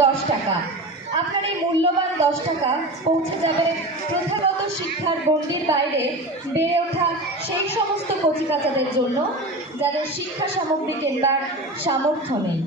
10 টাকা। আপনার এই মূল্যবান 10 টাকা পৌঁছে যাবে প্রথাগত শিক্ষার গণ্ডির বাইরে বেড়ে ওঠা সেই সমস্ত কচিকাঁচাদের জন্য যাদের শিক্ষা সামগ্রী কেনবার সামর্থ্য নেই।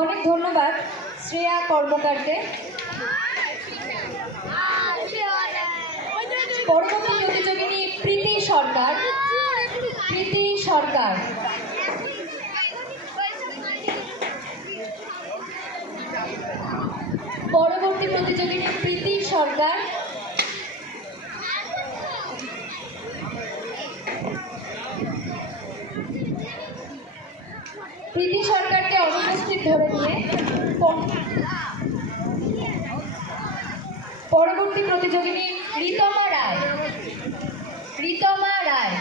অনেক ধন্যবাদ শ্রেয়া কর্মকারকে। পরবর্তী প্রতিযোগিনী প্রীতি সরকার। পরবর্তী প্রতিযোগিনী প্রীতি সরকার। প্রীতি সরকারকে অনুপস্থিত ধরে নিয়ে পরবর্তী প্রতিযোগিনী রিতমা রায়।